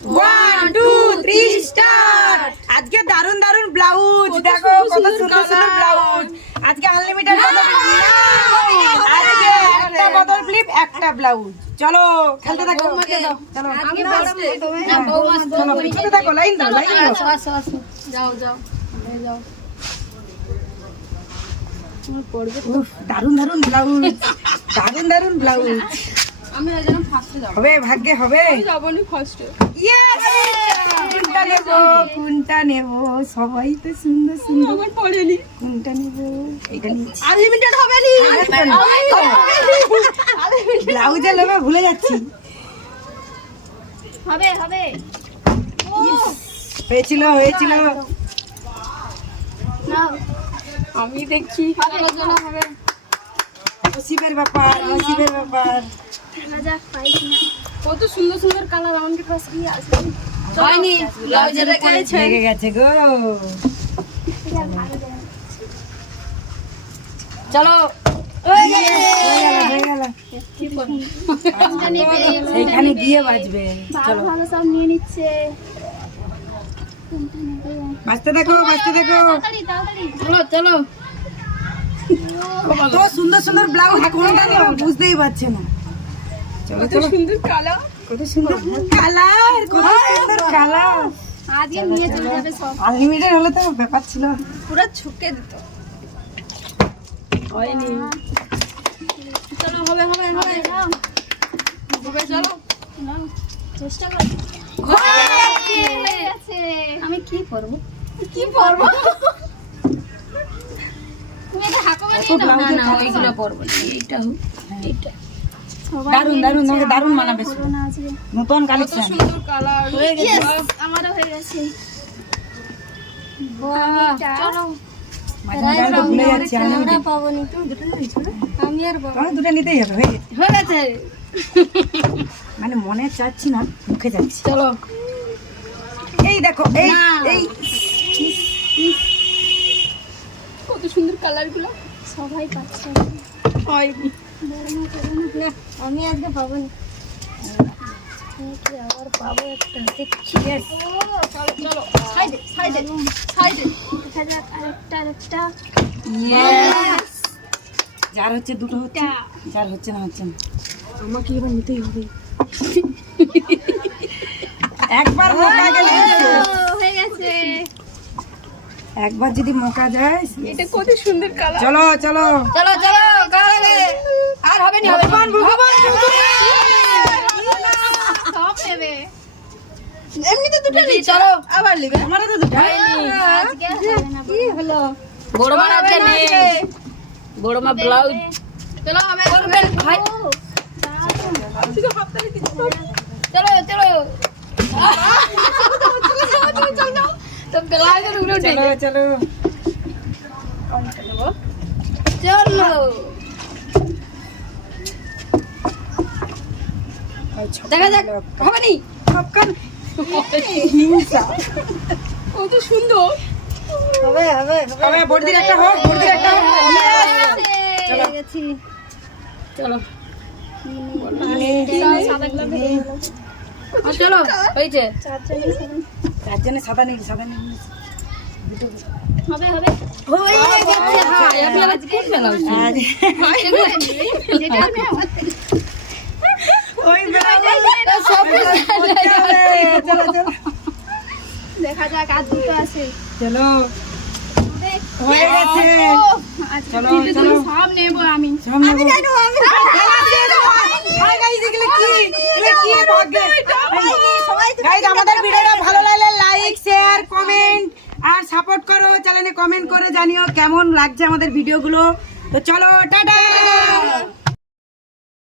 1 2 3 start. আজকে দারুন দারুন ব্লাউজ, দেখো কত সুন্দর সুন্দর ব্লাউজ। আজকে আনলিমিটেড বদল, আজকে একটা বদল ক্লিপ একটা ব্লাউজ। চলো খেলতে থাকো, চলো আমি ফার্স্টে চলো পিছনে থাকো, লাইন দাও লাইন দাও। যাও যাও যাও। উফ, দারুন দারুন ব্লাউজ, দারুন দারুন ব্লাউজ। আমি ওই জন্য ফার্স্টে যাব। হবে ভাগ্যে হবে। যাবনি ফার্স্টে। ইয়েস, কোনটা নেব কোনটা নেব, সবাই তো সুন্দর সুন্দর। আমার পড়েনি। কোনটা নেব, এটা নিচ্ছি। আনলিমিটেড হবে নি। ব্লাউজের লোভে ভুলে যাচ্ছি। হবে হবে। হয়েছিল হয়েছিল। নাও আমি দেখছি আলোচনা হবে। নসিবের ব্যাপার, নসিবের ব্যাপার। রাজা পাই না। কত সুন্দর সুন্দর কালার আমাদের কাছে কি আছে। হয়নি ব্লাউজের রেখেছে। লেগে গেছে গো। চলো হয়ে গেল। এইখানে গিয়ে বাজবে। চলো ভালো সব নিয়ে নিচ্ছে। বাজতে দেখো বাজতে দেখো। তাড়াতাড়ি তাড়াতাড়ি চলো চলো। কত সুন্দর সুন্দর ব্লাউজ, কোনটা নেব বুঝতেই পারছে না। চলো চলো, সুন্দর কালার। কত সুন্দর কালার, কত সুন্দর কালার। আজকে নিয়ে চলে যাবে সব। আনলিমিটেড হলে তো ব্যাপার ছিল। পুরো ছুকে দিত। হয়নি। চলো হবে হবে হবে। হবে চলো। নাও চেষ্টা করো। হয়ে গেছে। আমি কি করব? কি করব? তুমি এটা হাকো বানিয়ে দাও। না না ওইগুলো করব না। এইটা হোক। এইটা দারুন দারুন, তোমাকে দারুন মানাবে। না আজকে নতুন কালেকশন সুন্দর কালার হয়ে গেছে। আমারও হয়ে গেছে। বাহ চলো। মাঝে মাঝে আমি তো ভুলে যাচ্ছি। আমরা পাবনি। তুমি দুটো নিয়েছো না? আমি আর বাবা তোমাকে দুটো নিতেই হবে। হয়ে গেছে। হয়ে গেছে। মানে মনে চাচ্ছি না, মুখে যাচ্ছি। চলো এই দেখো, এই না। এই কত সুন্দর কালার গুলো সবাই পাচ্ছে। হয়নি না, আমি আজকে পাবো না। আবার পাবো একটা দেখছি। চলো চলো সাইডে সাইডে সাইডে দেখা যাক আরেকটা Yes! যার হচ্ছে দুটো হচ্ছে, যার হচ্ছে না হচ্ছে না। আমাকে এবার নিতেই হবে। একবার মোকা গেলে হয়ে গেছে। একবার যদি মোকা যায়। এটা কত সুন্দর কালার। চলো চলো চলো চলো কালারে আর হবে না। ভগবান ভগবান। সব নেবে। এমনিতে দুটো নি। চলো আবার নেবে। আমারও তো দুটো। আজকে হবে না। কি হলো? বড় মা আজকে নেই, বড় মা ব্লাউজ চলো হবে করবেন ভাই। চলো চলো তো ব্লাউজের উপরে উঠে চলো চলো চলো। দেখা যাক হবে নি। সবখান হিংসা। কত সুন্দর হবে হবে তবে বর্দির একটা হোক, বর্দির একটা হোক। চলো গেছি। চলো সাদা গুলো চলো হয়েছে। চারজনে সাদা নীল সাদা নীল দুটো হবে হবে হয়ে গেছে। আজকে ব্লাউজ আর যেটা আমি ওই ব্লাউজ সব চলো চলো দেখা যাক আর দুটো আছে। চলো হয়ে গেছে। আজকে চলো, তিনটে চলো। সব নেব আমি। আমি জানো আমি হাই গাইস, এগুলো কি এগুলো কি ভাগ্যে। গাইস আমাদের ভিডিওটা ভালো লাগলে লাইক শেয়ার কমেন্ট আর সাপোর্ট করো। চ্যানেলে কমেন্ট করে জানিও কেমন লাগছে আমাদের ভিডিওগুলো। তো চলো টাটা।